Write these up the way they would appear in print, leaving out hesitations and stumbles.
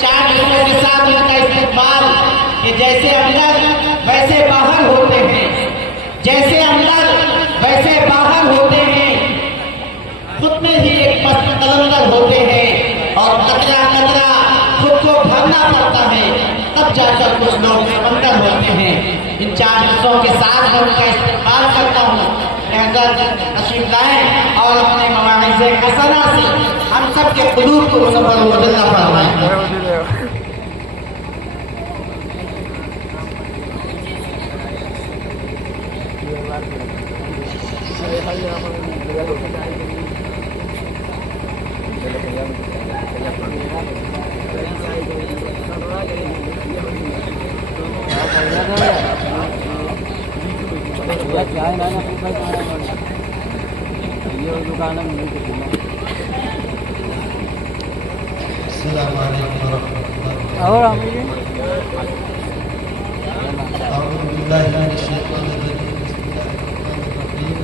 چار لوگوں کے ساتھ ان کا استقبال کہ جیسے اندر ویسے باہر ہوتے ہیں، جیسے اندر ویسے باہر ہوتے ہیں، خود میں ہی ایک پست قلندر ہوتے ہیں اور قطرہ قطرہ خود کو بھرنا پڑتا ہے، تب جا کر کچھ لوگ سمندر ہوتے ہیں۔ ان چار حصوں کے ساتھ میں ان کا استقبال کرتا ہوں۔ حضرت تشریف لائیں اور اپنے مواعظ حسنہ سے ہم سب کے قلوب کو منور و مدلہ فرمائیں۔ السلام علیکم ورحمۃ اللہ۔ اعوذ باللہ من الشیطان الرجیم، بسم اللہ الرحمن الرحیم۔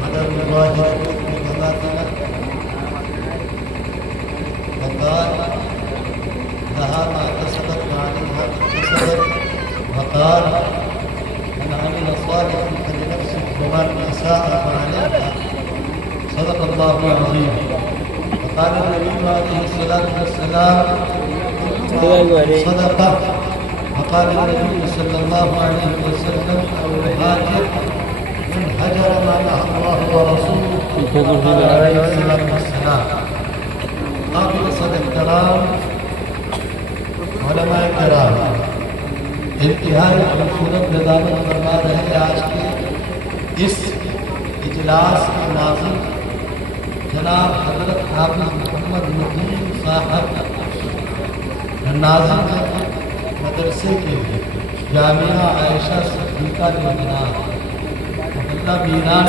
مدد اللہ وبرکاتہ۔ وقال لها ما كسبت وعليها ما اكتسبت، وقال من عمل صالحا فلنفسه ومن اساء فعليها، صدق اللہ العظیم۔ وقال النبي عليه الصلاة والسلام صدقة، وقال النبي صلى الله عليه وسلم المهاجر من هجر ما نهى الله ورسوله، وقال عليه الصلاة والسلام۔ قابل صدق کرام، علماء کرام، انتہائی خوبصورت نظامت فرما رہے آج کے اس اجلاس کے ناظم جناب حضرت حافظ محمد ندیم صاحب، ناظم مدرسے کے جامعہ عائشہ صدیقہ مدینہ محلہ میران،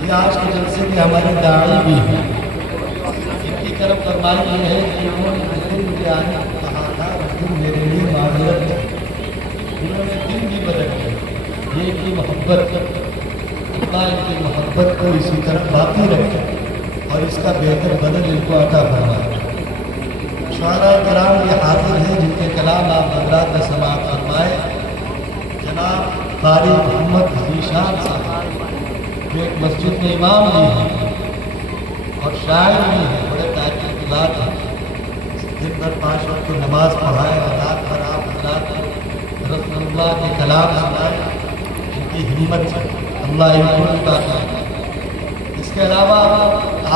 یہ آج کے جلسے کے ہمارے داعی بھی ہیں۔ ان کی کرم فرمائی یہ ہے کہ انہوں نے دن مجھے آنے کو کہا تھا، دن میرے لیے معذرت ہے، انہوں نے دن بھی بدل دیا۔ یہ کی محبت، اللہ ان کی محبت کو اسی طرح باقی رکھے اور اس کا بہتر بدل ان کو عطا فرمائے۔ شعراء کرام یہ حاضر ہیں جن کے کلام آپ حضرات نے سماعت فرمائے۔ جناب قاری محمد ذیشان صاحب جو ایک مسجد میں امام بھی ہیں اور شاعر بھی ہیں، بڑے تاریخ بات ہیں، دن بھر 5 وقت کی نماز پڑھائے اور رات بھر آپ حضرات رسول اللہ کے کلام سنائے، ان کی ہمت اللہ ان کو عطا کرے۔ اس کے علاوہ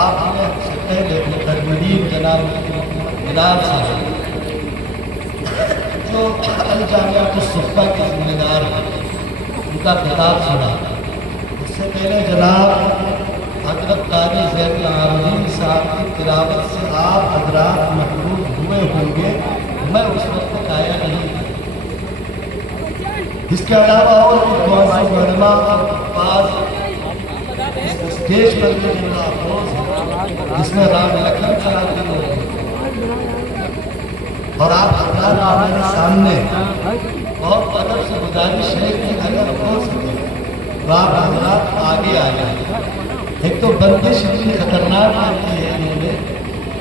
آپ نے سے پہلے مقررین جناب بلال صاحب جو الجامعۃ الصفہ کے ذمہ دار ہیں، ان کا خطاب سنا۔ اس سے پہلے جناب حضرت قاضی زین العابدین صاحب کی تلاوت سے آپ حضرات محروم ہوئے ہوں گے، میں اس وقت آیا نہیں۔ اس کے علاوہ اور بھی بہت سے علماء اور حفاظ اس اسٹیج پر بھی جو افروز ہیں، جس میں رام لکھن صاحب بھی ہوئے اور آپ حضرات ہمارے سامنے اور ادب سے گزارش ہے کہ اگر ہو سکے تو آپ حضرات آگے آ جائیں۔ ایک تو بندش اتنی خطرناک ہوتی ہے انہوں نے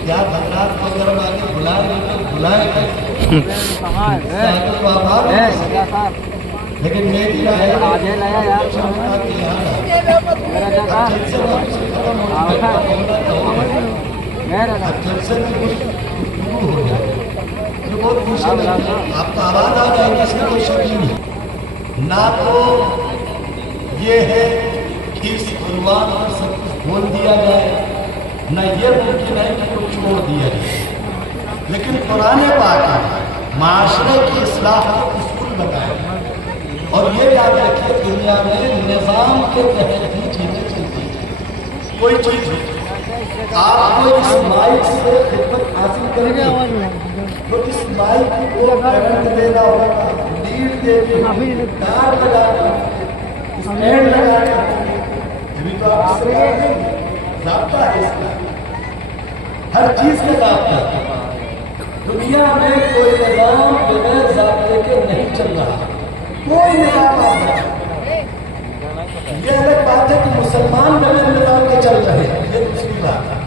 کہ آپ حضرات کو اگر ہم آگے بلا لیں تو بلائیں کیسے، تو آپ آ نہیں سکتے۔ لیکن میری رائے آپ کا آواز آ جائے گی، اس میں کوئی شک نہیں۔ نہ تو یہ ہے کہ اس عنوان پر سب کچھ بول دیا جائے، نہ یہ ممکن ہے کہ کچھ چھوڑ دیا جائے، لیکن قرآن پاک نے معاشرے کی اصلاح کا اصول بتایا اور یہ یاد رکھیے دنیا میں نظام کے تحت ہی چیزیں چلتی ہیں۔ کوئی چیز آپ کو اس مائک سے خدمت حاصل کریں گے تو اس مائک کو کرنٹ دینا ہوگا، لیڈ دینا، تار لگانا، اسٹینڈ لگانا، ابھی تو آپ اس سے ضابطہ ہے، اس کا ہر چیز کا ضابطہ ہے۔ دنیا میں کوئی نظام بغیر ضابطے کے نہیں چل رہا، کوئی نیا کام نہیں۔ یہ الگ بات ہے کہ مسلمان بغیر نظام کے چل رہے ہیں، یہ دوسری بات ہے۔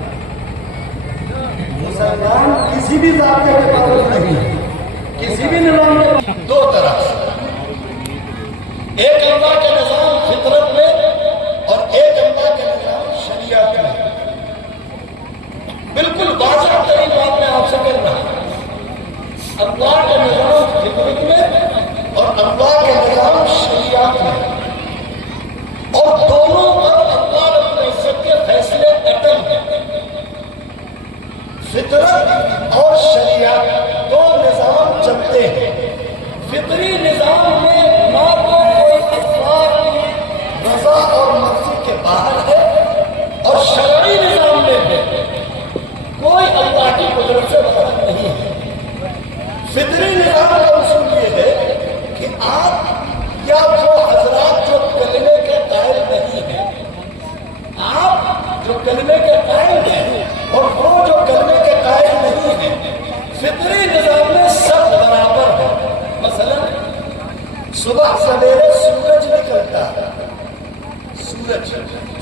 نظام کسی بھی ذابطے کے پابند نہیں ہے، کسی بھی نظام کے دو طرح سے، ایک اللہ کا نظام فطرت میں اور ایک اللہ کا نظام شریعت میں۔ بالکل واضح ترین بات میں آپ سے کر رہا ہوں، اللہ کا نظام فطرت میں اور اللہ کا نظام شریعت میں، اور دونوں پر اللہ رب العزت کے فیصلے اٹل ہیں۔ فطرت اور شریعت دو نظام چلتے ہیں۔ فطری نظام میں نہ تو کوئی اللہ کی رضا اور مرضی کے باہر ہے، اور شرعی نظام میں بھی کوئی اللہ کی قدرت سے باہر نہیں ہے۔ فطری نظام کا اصول یہ ہے کہ آپ یا وہ حضرات جو کلمے کے قائل نہیں ہیں، آپ جو کلمے کے قائل ہیں اور وہ جو کلمے کے قائل نہیں ہیں، فطری نظام میں سب برابر ہے۔ مثلا صبح سویرے سورج نکلتا ہے،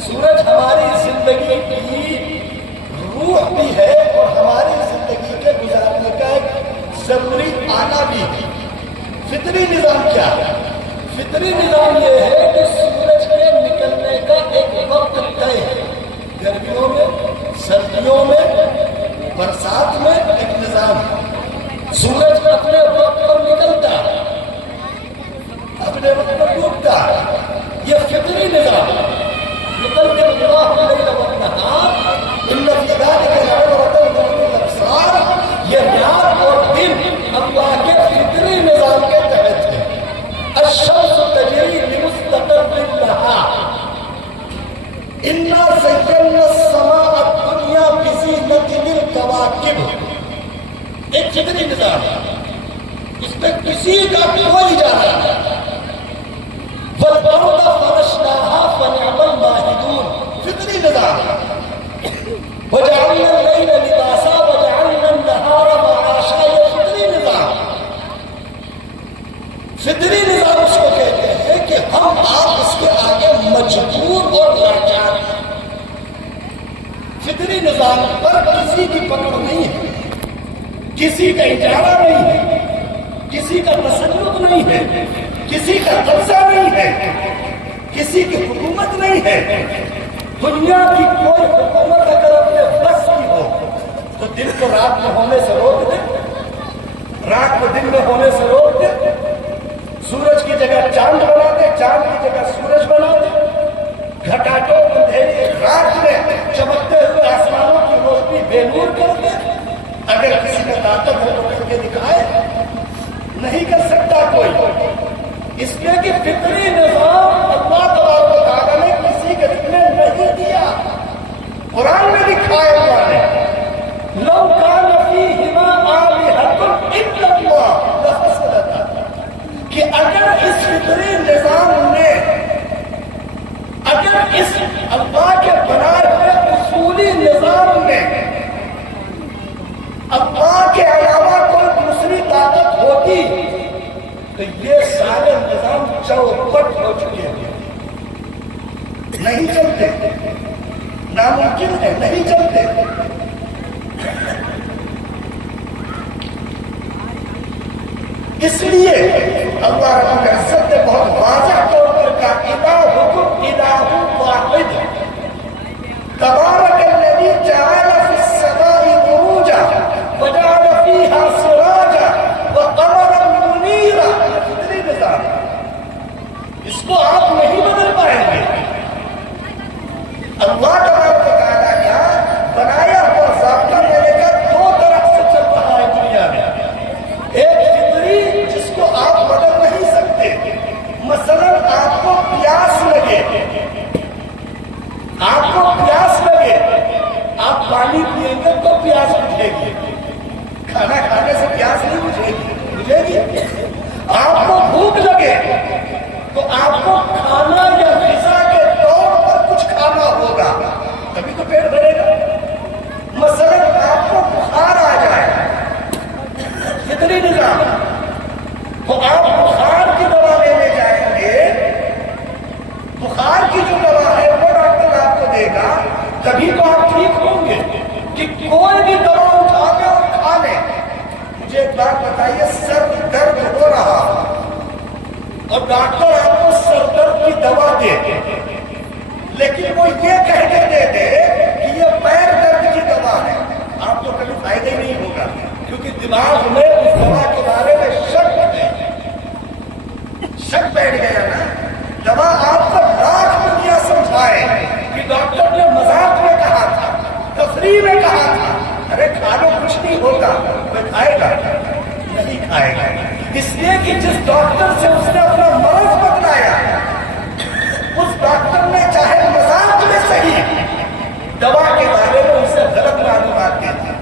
سورج ہماری زندگی کی روح بھی ہے اور ہماری زندگی کے گزارنے کا ایک ضروری آنا بھی ہے۔ فطری نظام کیا ہے؟ فطری نظام یہ ہے کہ سورج کے نکلنے کا ایک وقت طے ہے، گرمیوں میں، سردیوں میں، برسات میں ایک نظام ہے۔ سورج اپنے وقت پر نکلتا ہے، اپنے وقت پر ڈوبتا ہے، یہ فطری نظام ہے۔ نکل کے اللہ علیہ وسلم، یہ رات اور دن اللہ کے فطری نظام کے تحت ہے۔ الشمس تجری لمستقر لها انا زینا السماء الدنیا بزینۃ الکواکب، ایک فطری نظام ہے، اس پہ کسی کا کوئی جانا نہیں۔ والارض فرشناها فنعم الماہدون، فطری نظام ہے۔ وجعلنا الليل لباسا وجعلنا النهار معاشا، یہ فطری نظام ہے۔ فطری نظام اس کو کہتے ہیں کہ ہم آپ اس کے آگے مجبور اور لاچار ہیں۔ فطری نظام پر کسی کی پکڑ نہیں ہے، کسی کا اجارہ نہیں ہے، کسی کا تسلط نہیں ہے، کسی کا قبضہ نہیں ہے، کسی کی حکومت نہیں ہے۔ دنیا کی کوئی حکومت اگر اپنے بس کی ہو تو دن کو رات میں ہونے سے روک دے، رات کو دن میں ہونے سے روک دے، سورج کی جگہ چاند بنا دے، چاند کی جگہ سورج بنا دے، گھٹاٹوں اندھیری رات میں چمکتے ہوئے آسمانوں کی روشنی بے نور کر دے۔ اگر کسی میں طاقت ہے تو کر کے دکھائے، نہیں کر سکتا کوئی، اس لیے کہ فطری نظام اللہ تبارک و تعالیٰ نے کسی کے دل میں نہیں دیا۔ قرآن میں لکھا ہے اللہ نے، لو کان فیہما آلہۃ الا اللہ لفسدتا، کہ اگر اس فطری نظام نے، اگر اس اللہ کے بنائے ہوئے اصولی نظام میں اللہ کے علاوہ کوئی دوسری طاقت ہوتی تو یہ سارے نظام چوپٹ ہو چکے ہیں، نہیں چلتے، ناممکن ہے، نہیں چلتے۔ اس لیے اللہ رب العزت نے بہت واضح طور پر کہا الہکم الہ واحد تبارک الذی جعل فی السماء بروجا وجعل فیہا سراجا وقمرا منیرا، فطری نظام، اس کو آپ نہیں بدل پائیں گے۔ اللہ تبارک و تعالیٰ کا بنایا ہوا ضابطہ میرے کا دو طرح سے چل رہا ہے دنیا میں، ایک فطری جس کو آپ بدل نہیں سکتے، مثلا آپ کو پیاس لگے، آپ کو پیاس لگے، آپ پانی پیئیں گے تو پیاس بجھے گی، کھانا کھانے سے پیاس نہیں بجھے گی۔ آپ کو بھوک لگے تو آپ کو کھانا یا غذا کے طور پر کچھ کھانا ہوگا، تبھی تو پیٹ بھرے گا۔ مثلا آپ کو بخار آ جائے، فطری نظام، تو آپ بخار کی دوا لینے جائیں گے، بخار کی جو دوا ہے وہ ڈاکٹر آپ کو دے گا، تبھی تو آپ ٹھیک ہوں گے۔ کہ کوئی بھی دوا اٹھا کے مجھے ایک بات بتائیے، سر درد ہو رہا اور ڈاکٹر آپ کو سر درد کی دوا دے دے، لیکن وہ یہ کہہ کے دے دے کہ یہ پیر درد کی دوا ہے، آپ کو کبھی فائدہ ہی نہیں ہوگا، کیونکہ دماغ میں اس دوا کے بارے میں شک ہے، شک بیٹھ گیا نا۔ دوا آپ کو لاکھ دنیا سمجھائے کہ ڈاکٹر نے مذاق میں کہا تھا، تفریح میں کہا تھا، ارے کھا لو کچھ نہیں ہوگا، وہ کھائے گا نہیں کھائے گا، اس لیے کہ جس ڈاکٹر سے اس نے اپنا مرض بتلایا اس ڈاکٹر نے چاہے مذاق میں صحیح دوا کے بارے میں اسے غلط معلومات دی تھی،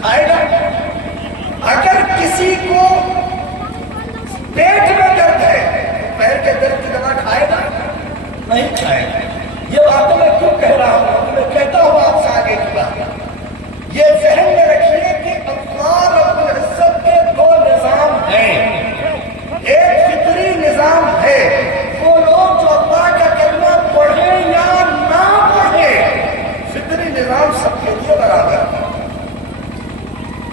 کھائے گا۔ اگر کسی کو پیٹ میں درد ہے پیر کے درد کی دوا کھائے گا نہیں کھائے گا۔ یہ باتیں میں کیوں کہہ رہا ہوں، میں کہتا ہوں آپ سے آگے کی بات، یہ ذہن میں رکھیے کہ اللہ رب العزت کے دو نظام ہیں، ایک فطری نظام ہے، وہ لوگ جو اللہ کا کلمہ پڑھیں یا نہ پڑھیں فطری نظام سب کے لیے برابر ہے۔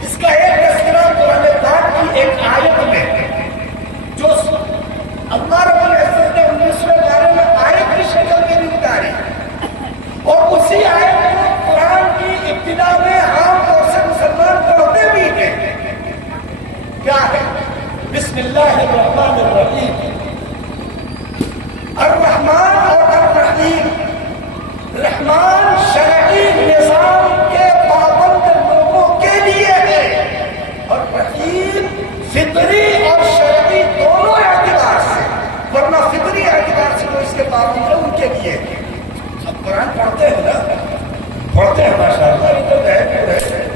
اس کا ایک تذکرہ قرآن پاک کی ایک آیت میں جو اللہ رب العزت نے 19ویں پارے میں آیت کی شکل میں بھی اتاری، اور اسی آیت کو قرآن کی ابتدا میں عام طور سے مسلمان پڑھتے بھی ہیں۔ کیا ہے؟ بسم اللہ الرحمن الرحیم، الرحمن اور الرحیم، رحمان شرعی نظام کے پابند لوگوں کے لیے ہے اور رحیم فطری اور شرعی دونوں اعتبار سے، ورنہ فطری اعتبار سے جو اس کے پابند ہے ان کے لیے ہے۔ اب قرآن پڑھتے ہیں نا، پڑھتے ہیں ماشاء اللہ، ادھر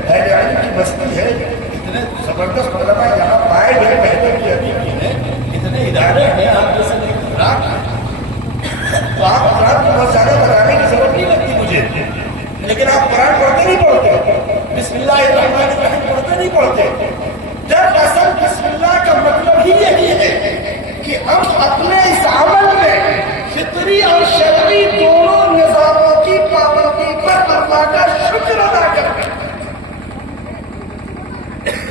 اہل علم کی بستی ہے، اتنے زبردست علماء یہاں پائے گئے پہلے بھی ابھی بھی ہیں، اتنے ادارے ہیں آپ جیسے تو آپ قرآن کو بہت زیادہ بتانے کی ضرورت نہیں لگتی مجھے، لیکن آپ قرآن پڑھتے نہیں پڑھتے، بسم اللہ الرحمن الرحیم پڑھتے نہیں پڑھتے۔ دراصل بسم اللہ کا مطلب ہی یہی ہے کہ ہم اپنے اس عمل میں فطری اور شرعی دونوں نظاموں کی پابندی پر اللہ کا شکر ادا کرتے ہیں۔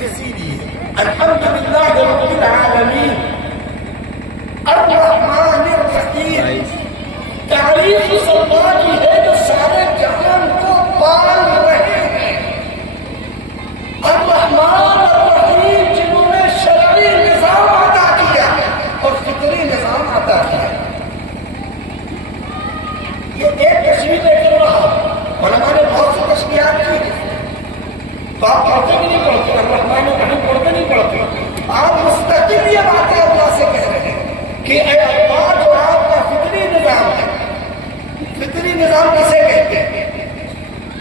اسی لیے الحمدللہ رب العالمین الرحمن الرحیم، تعریف اس اللہ کی ہے جو سارے جہان کو پال رہے ہیں، الرحمن الرحیم جنہوں نے شرعی نظام عطا کیا اور فطری نظام عطا کیا۔ یہ ایک تشریح لے کر رہا، علماء نے بہت سی تشریحات کی، تو آپ پڑھتے بھی نہیں پڑھتے، الرحمن الرحیم پڑھتے نہیں پڑھتے، آپ مستقل یہ باتیں اللہ سے کہہ رہے ہیں کہ اے اللہ جو آپ کا فطری نظام ہے، فطری نظام کسے کہتے ہیں؟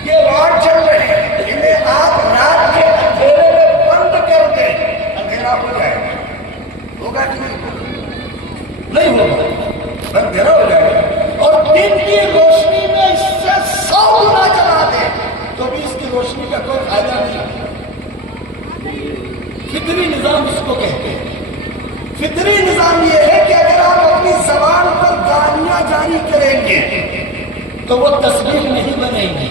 یہ رات چل رہے ہیں، انہیں آپ رات کے اندھیرے میں بند کر دیں، اندھیرا ہو جائے گا، ہوگا کہ نہیں ہوگا، اندھیرا ہو جائے گا، اور دن کی روشنی میں اس سے 100 گنا چلا دیں تو بھی اس کی روشنی کا کوئی فائدہ نہیں۔ فطری نظام اس کو کہتے ہیں۔ فطری نظام یہ ہے کہ اگر آپ اپنی زبان پر گالیاں جاری کریں گے تو وہ تصویر نہیں بنے گی،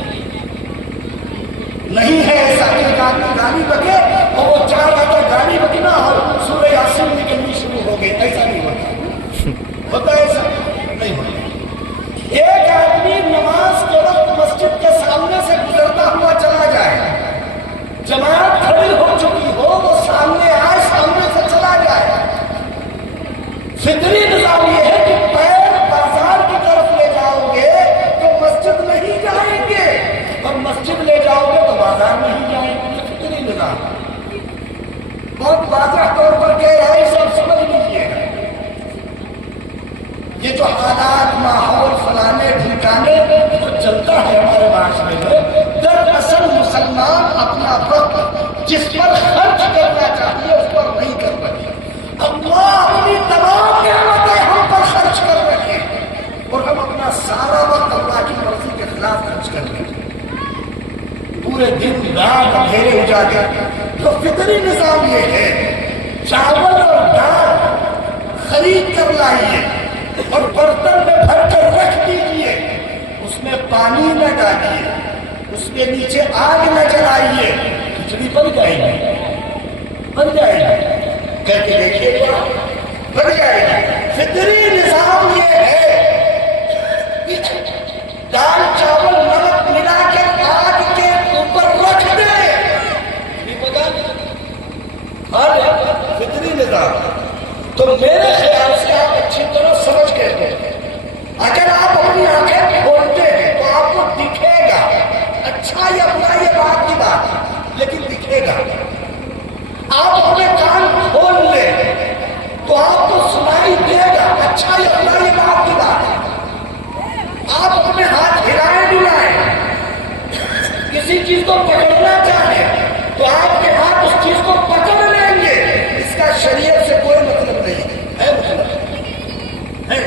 نہیں ہے ایسا کہ ایک آدمی گالی بکے اور وہ چاہ رہا تھا گالی بکنا اور سورہ یاسین نکلنی شروع ہو گئی، ایسا نہیں ہوتا، ہوتا ایسا نہیں ہوتا۔ ایک آدمی نماز کے وقت مسجد کے سامنے سے گزرتا ہوا چلا جائے، جماعت کھڑی ہو چکی ہو، وہ سامنے آئے، سامنے سے چلا جائے۔ فطری نظام یہ ہے کہ پیر بازار کی طرف لے جاؤ گے تو مسجد نہیں جائیں گے، اور مسجد لے جاؤ گے تو بازار نہیں جائیں گے۔ یہ فطری نظام بہت واضح طور پر کہہ رہا ہے، سب سمجھ لیجیے گا۔ یہ جو حالات، ماحول، فلانے ٹھکانے جو چلتا ہے ہمارے معاشرے میں، دراصل مسلمان اپنا وقت جس پر خرچ کرنا چاہیے اس پر نہیں کر رہے۔ اللہ اپنی تمام نعمتیں ہم پر خرچ کر رہے ہیں اور ہم اپنا سارا وقت اللہ کی مرضی کے خلاف خرچ کر رہے ہیں، پورے دن رات اندھیرے اجاگر۔ تو فطری نظام یہ ہے، چاول اور دال خرید کر لائیے اور برتن میں بھر کر رکھ دیجیے، اس میں پانی نہ ڈالیے، اس کے نیچے آگ نہ جلائیے، کھچڑی بن جائے گی۔ بن جائے گی، کر کے دیکھیے تو بن جائے گی۔ فطری نظام یہ ہے کہ دال چاول نمک ملا کے آگ کے اوپر رکھ دیں، نہیں پتا فطری نظام۔ تو میرے خیال سے آپ اچھی طرح سمجھ کے ہیں، اگر آپ اپنی آنکھیں کھولتے ہیں تو آپ کو دکھے گا، اچھا یا برا یہ بات کی بات، لیکن دکھے گا۔ آپ اپنے کان کھول لیں تو آپ کو سنائی دے گا، اچھا یا برا یہ بات کی بات۔ آپ اپنے ہاتھ ہلائیں ڈلائیں، کسی چیز کو پکڑنا چاہیں تو آپ کے ہاتھ اس چیز کو پکڑ لیں گے، اس کا شریعت سے کوئی مطلب نہیں ہے، مطلب ہے۔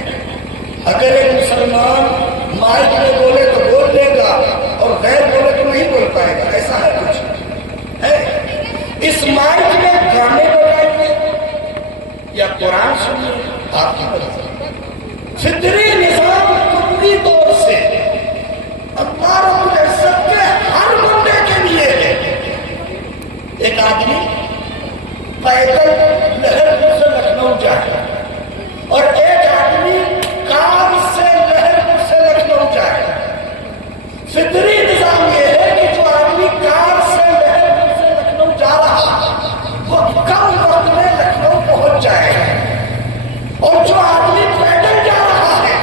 اگر ایک مسلمان مائک میں بولے تو بول لے گا اور غیر بولے تو نہیں بول پائے گا، ایسا ہے کچھ ہے؟ اس مائک میں گانے بجائیں گے یا قرآن سنیے، آپ کی مرضی۔ فطری نظام کلی طور سے اللہ رب العزت کے ہر بندے کے لیے ہے۔ ایک آدمی پیدل لہرپور سے لکھنؤ جائے اور ایک آدمی کار سے لہرپور سے لکھنؤ جائے۔ فطری نظام یہ ہے کہ جو آدمی کار سے لہرپور سے لکھنؤ جا رہا وہ کم وقت میں لکھنؤ پہنچ جائے گا، اور جو آدمی پیدل جا رہا ہے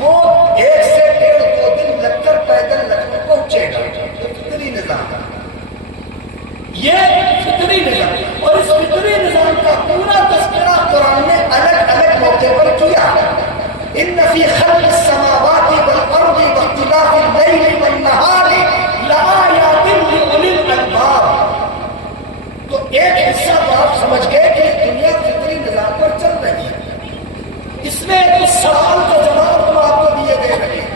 وہ 1 سے 1.5-2 دن لگ کر پیدل لکھنؤ پہنچے گا۔ فطری نظام، یہ فطری نظام، اور اس فطری نظام کا پورا تذکرہ قرآن نے الگ الگ موقع پر کیا۔ ان فی خلق السماوات والارض واختلاف اللیل والنہار لآیات لأولی الالباب۔ تو ایک حصہ تو آپ سمجھ گئے کہ دنیا فطری نظام پر چل رہی ہے۔ اس میں ایک سوال کا جواب ہم آپ کو دیے دے رہے ہیں۔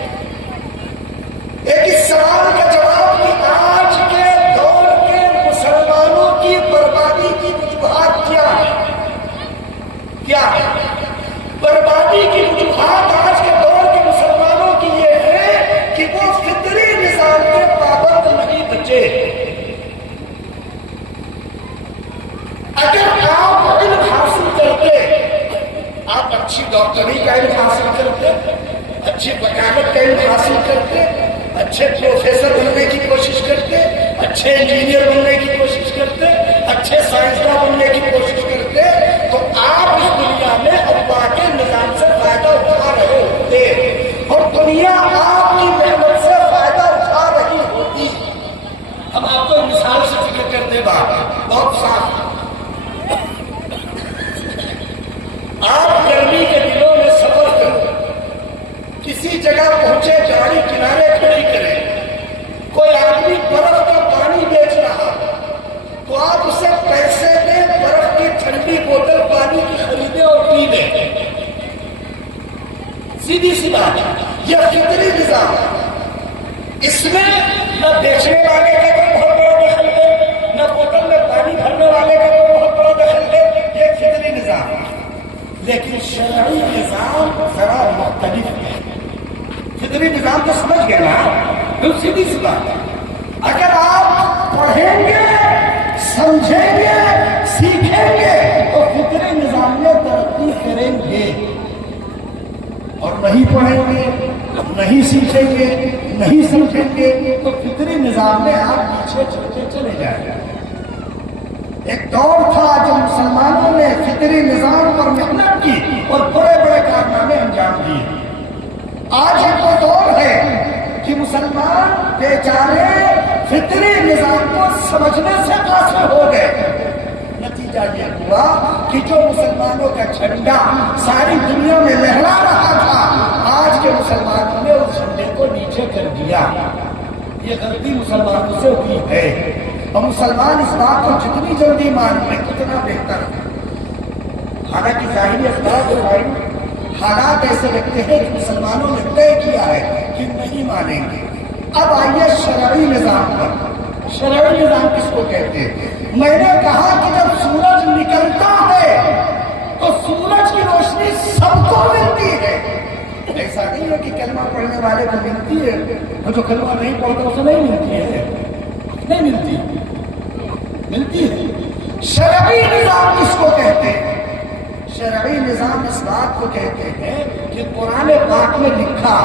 ایک اس سوال کا جواب کہ آج کے دور کے مسلمانوں کی بربادی کی وجوہات کیا ہے؟ کیا ہے بربادی کی وجوہات؟ آج کے دور کے مسلمانوں کی یہ ہے کہ وہ فطری نظام کے پابند نہیں بچے۔ اگر آپ علم حاصل کرتے، آپ اچھی ڈاکٹری کا علم حاصل کرتے، اچھی وکالت کا علم حاصل کرتے، اچھے پروفیسر بننے کی کوشش کرتے، اچھے انجینئر بننے کی کوشش کرتے، اچھے سائنسداں بننے کی کوشش کرتے، تو آپ اس دنیا میں اللہ کے نظام سے فائدہ اٹھا رہے ہوتے اور دنیا آپ کی محنت سے فائدہ اٹھا رہی ہوتی۔ اب آپ کو مثال سے ذکر کرتے بات بہت صاف۔ آپ گرمی کے دنوں میں سفر کرو، کسی جگہ پہنچے، گاڑی کنارے کھڑی کریں، کوئی آدمی برف کا پانی بیچ رہا تو آپ اسے پیسے دیں، برف کی ٹھنڈی بوتل پانی کی خریدیں اور پی لیں۔ سیدھی سی بات، یہ فطری نظام۔ اس میں نہ بیچنے والے کا کوئی بہت بڑا دخل ہے، نہ بوتل میں پانی بھرنے والے کا کوئی بہت بڑا دخل ہے، یہ فطری نظام۔ لیکن شرعی نظام ذرا مختلف ہے۔ فطری نظام تو سمجھ گئے نا، پھر سیدھی سی بات ہے، اگر آپ پڑھیں گے، سمجھیں گے، سیکھیں گے تو فطری نظام میں ترقی کریں گے، اور نہیں پڑھیں گے، نہیں سیکھیں گے، نہیں سمجھیں گے تو فطری نظام میں آپ پیچھے چلتے چلے جائیں گے۔ ایک دور تھا جب مسلمانوں نے فطری نظام پر محنت کی اور بڑے بڑے کارنامے انجام دیے۔ آج ایک وہ دور ہے کہ مسلمان بیچارے فطری نظام کو سمجھنے سے قاصر ہو گئے۔ نتیجہ یہ ہوا کہ جو مسلمانوں کا جھنڈا ساری دنیا میں لہرا رہا تھا، آج کے مسلمانوں نے اس جھنڈے کو نیچے کر دیا۔ یہ غلطی مسلمانوں سے ہوئی ہے، اور مسلمان اس بات کو جتنی جلدی مان لیں اتنا بہتر ہے۔ حالانکہ ظاہری اسباب حالات ایسے لگتے ہیں کہ مسلمانوں نے طے کیا ہے کہ نہیں مانیں گے۔ اب آئیے شرعی نظام پر۔ شرعی نظام کس کو کہتے ہیں؟ میں نے کہا کہ جب سورج نکلتا ہے تو سورج کی روشنی سب کو ملتی ہے۔ ایسا نہیں ہے کہ کلمہ پڑھنے والے کو ملتی ہے اور جو کلمہ نہیں پڑھتا اسے نہیں ملتی ہے، نہیں ملتی، ملتی ہے۔ شرعی نظام کس کو کہتے ہیں؟ شرعی نظام اس بات کو کہتے ہیں کہ قرآن پاک میں لکھا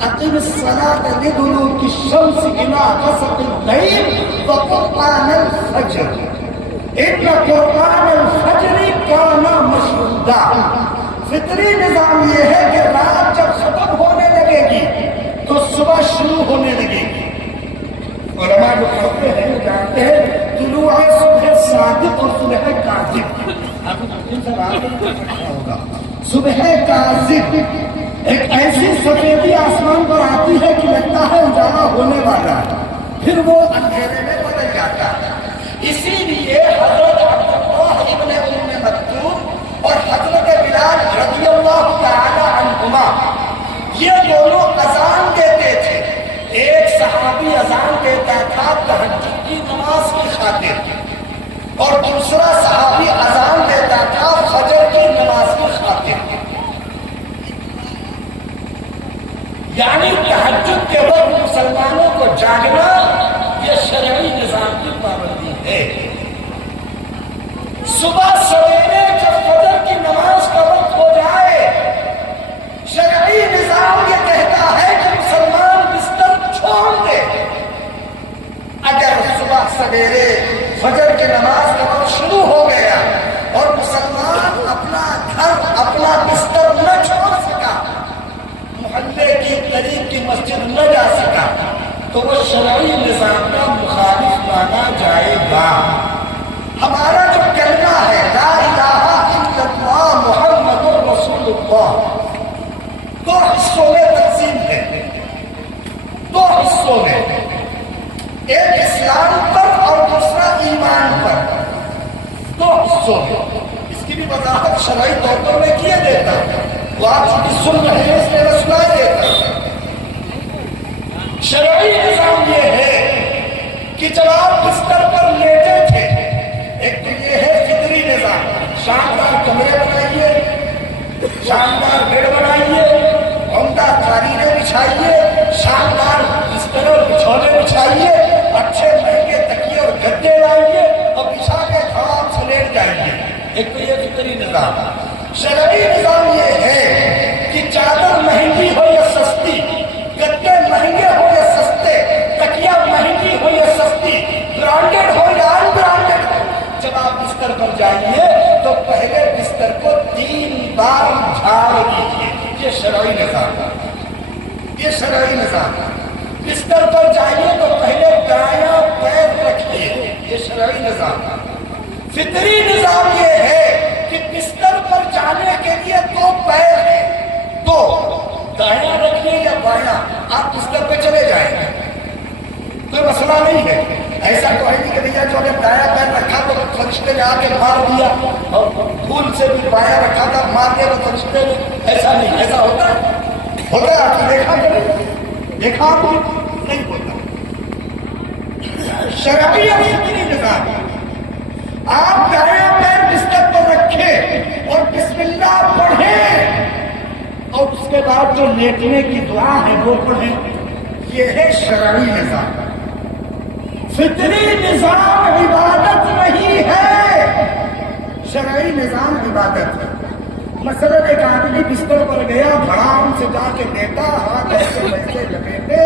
اقم الصلاۃ لدلوک الشمس الی غسق الليل وقرآن الفجر ان قرآن الفجر کان مشہودا۔ فطری نظام یہ ہے کہ رات جب ختم ہونے لگے گی تو صبح شروع ہونے لگے گی۔ علماء جو پڑھتے ہیں وہ جانتے ہیں طلوع صبح صادق اور صبح کاذب۔ صبح کاذب ایک ایسی سفیدی آسمان پر آتی ہے کہ لگتا ہے اجالا ہونے والا ہے، پھر وہ اندھیرے میں بدل جاتا ہے۔ اسی لیے حضرت عبداللہ ابن ام مکتوم اور حضرت بلال رضی اللہ تعالی عنہما یہ دونوں اذان دیتے تھے۔ ایک صحابی اذان دیتا تھا تہجد کی نماز کی خاطر اور دوسرا صحابی اذان دیتا تھا فجر کی نماز کی خاطر۔ یعنی تہجد کے وقت مسلمانوں کو جاگنا یہ شرعی نظام کی پابندی ہے۔ صبح سویرے جب فجر کی نماز کا وقت ہو جائے شرعی نظام یہ کہتا ہے کہ مسلمان بستر چھوڑ دے۔ اگر صبح سویرے فجر کی نماز کا وقت شروع ہو گیا اور مسلمان اپنا گھر اپنا بستر نہ چھوڑ سکا، محلے کی قریب کی مسجد نہ جا سکا، تو وہ شرعی نظام کا مخالف مانا جائے گا۔ ہمارا جو کلمہ ہے لا الہ الا اللہ محمد رسول اللہ دو حصوں میں تقسیم ہے، دو حصوں میں، ایک اسلام پر اور دوسرا ایمان پر، دو حصوں میں۔ اس کی بھی وضاحت شرعی طور پر میں کیے دیتا ہوں، وہ آپ چونکہ سن رہے ہیں اس لیے میں سنائے دیتا ہوں۔ شرعی نظام یہ ہے کہ جب آپ بستر پر لیٹے تھے، ایک تو یہ ہے فطری نظام، شاندار کمرے بنائیے، شاندار بیڈ بنائیے، عمدہ قالینیں بچھائیے، شاندار بستر اور بچھونے بچھائیے، اچھے مہنگے تکیے اور گدے لائیے اور بچھا کے آرام سے لیٹ جائیے۔ ایک تو یہ فطری نظام۔ شرعی نظام یہ ہے کہ چادر مہنگی ہو یا سستی، گدے مہنگے ہو یا سستے، تکیا مہنگی ہو یا سستی، برانڈیڈ ہو یا ان برانڈیڈ ہو، جب آپ بستر پر جائیے تو پہلے بستر کو 3 بار جھاڑ دیجیے۔ یہ شرعی نظام، یہ شرعی نظام۔ بستر پر جائیے تو پہلے دایاں پیر رکھیے، یہ شرعی نظام۔ فطری نظام یہ ہے کہ بستر پر جانے کے لیے 2 پیر ہیں، 2، دایاں رکھیے یا بایاں، آپ بستر پہ چلے جائیں گے، کوئی مسئلہ نہیں ہے۔ ایسا تو ہے نہیں کہ بھیا جو نے دایاں پیر رکھا تو فرشتے نے آ کے مار دیا اور بھول سے بھی بایاں رکھا تھا مار دیا تو فرشتے نے، ایسا نہیں۔ ایسا ہوتا ہے؟ ہوتا ہے؟ آپ نے دیکھا کہ نہیں دیکھا؟ آپ نہیں ہوتا۔ شرعی اور فطری نظام، آپ دایاں پیر بستر پر رکھیں اور بسم اللہ پڑھیں اور اس کے بعد جو لیٹنے کی دعا ہے وہ پڑھیں، یہ ہے شرعی نظام۔ فطری نظام عبادت نہیں ہے، شرعی نظام عبادت ہے۔ مثلا ایک آدمی بستر پر گیا، آرام سے جا کے لیٹا، ہاتھ ایسے ویسے لپیٹے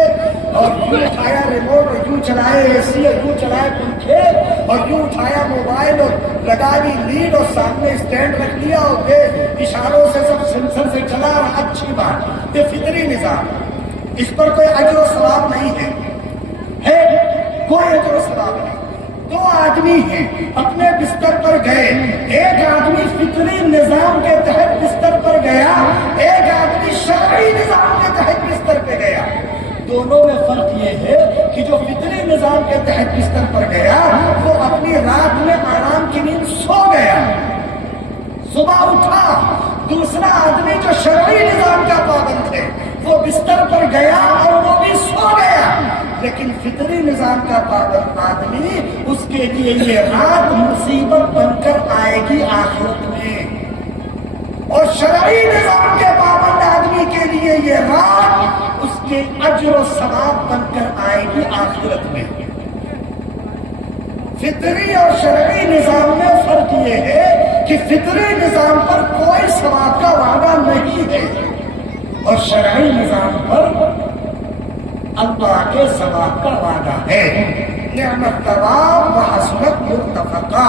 اور یوں اٹھایا ریموٹ اور یوں چلائے اے سی اور یوں چلائے پنکھے اور یوں اٹھایا موبائل اور لگا دی لیڈ اور سامنے اسٹینڈ رکھ لیا اور بے اشاروں سے سب سینسر سے چلا رہا، اچھی بات، یہ فطری نظام، اس پر کوئی اجر و ثواب نہیں ہے، کوئی اجر و ثواب نہیں۔ 2 آدمی ہیں اپنے بستر پر گئے، ایک آدمی فطری نظام کے تحت بستر پر گیا، ایک آدمی شرعی نظام کے تحت بستر پہ گیا۔ دونوں میں فرق یہ ہے کہ جو فطری نظام کے تحت بستر پر گیا وہ اپنی رات میں آرام کی نیند سو گیا، صبح اٹھا۔ دوسرا آدمی جو شرعی نظام کا پابند ہے وہ بستر پر گیا اور وہ بھی سو گیا، لیکن فطری نظام کا پابند آدمی، اس کے لیے یہ رات مصیبت بن کر آئے گی آخرت میں، اور شرعی نظام کے پابند آدمی کے لیے یہ رات اس کے اجر و ثواب بن کر آئے گی آخرت میں۔ فطری اور شرعی نظام میں فرق یہ ہے کہ فطری نظام پر کوئی ثواب کا وعدہ نہیں ہے اور شرعی نظام پر اللہ کے ثواب کا وعدہ ہے۔ نعمت ثواب و حسنت مرتفقہ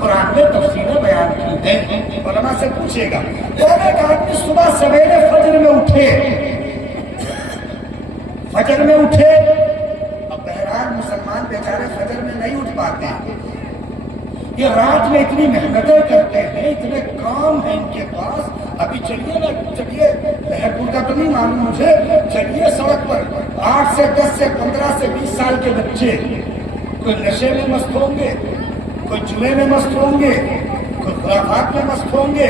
قرآن میں تفصیلیں بیان کی ہیں۔ علماء سے پوچھے گا ایک آدمی صبح سویرے فجر میں اٹھے، اب بہرحال مسلمان بیچارے فجر میں نہیں اٹھ پاتے، یہ رات میں اتنی محنتیں کرتے ہیں، اتنے کام ہیں ان کے پاس، ابھی چلیے بہرپور کا تو نہیں معلوم مجھے، چلیے سڑک پر 8 سے 10 سے 15 سے 20 سال کے بچے، کوئی نشے میں مست ہوں گے، کوئی جوئے میں مست ہوں گے، کوئی خرافات میں مست ہوں گے،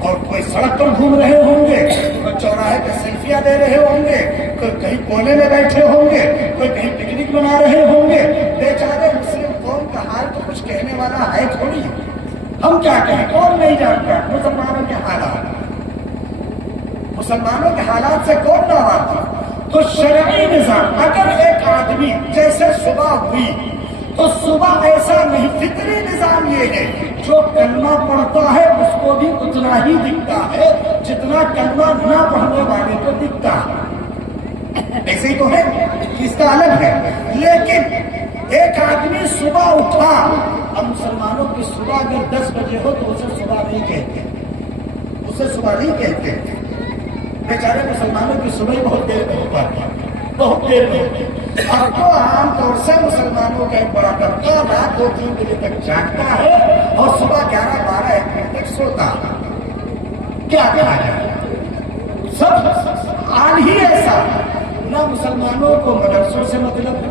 اور کوئی سڑک پر گھوم رہے ہوں گے، کوئی چوراہے پہ سیلفیاں دے رہے ہوں گے، کوئی کہیں کونے میں بیٹھے ہوں گے، کوئی کہیں پکنک منا رہے ہوں گے۔ بیچارے مسلم قوم کا حال تو کچھ کہنے والا ہے تھوڑی، ہم کیا کہیں، کون نہیں جانتا مسلمانوں کے حالات سے کون نہ واقف۔ تو شرعی نظام، اگر ایک آدمی جیسے صبح ہوئی تو صبح ایسا نہیں، فطری نظام یہ ہے جو کلمہ پڑھتا ہے اس کو بھی اتنا ہی دکھتا ہے جتنا کلمہ نہ پڑھنے والے کو دکھتا ہے، ایسے ہی تو ہے، اس کا الگ ہے۔ لیکن ایک آدمی صبح اٹھا، اب مسلمانوں کی صبح اگر 10 بجے ہو تو اسے صبح نہیں کہتے، بیچارے مسلمانوں کی صبح بہت دیر میں ہو پاتی، بہت دیر میں ہوتی۔ اب تو عام طور سے مسلمانوں کا ایک بڑا طبقہ رات 2-3 بجے تک جاگتا ہے اور صبح 11-12-1 بجے تک سوتا ہے۔ کیا کہا جائے، سب حال ہی ایسا، نہ مسلمانوں کو مدرسوں سے مطلب ہے،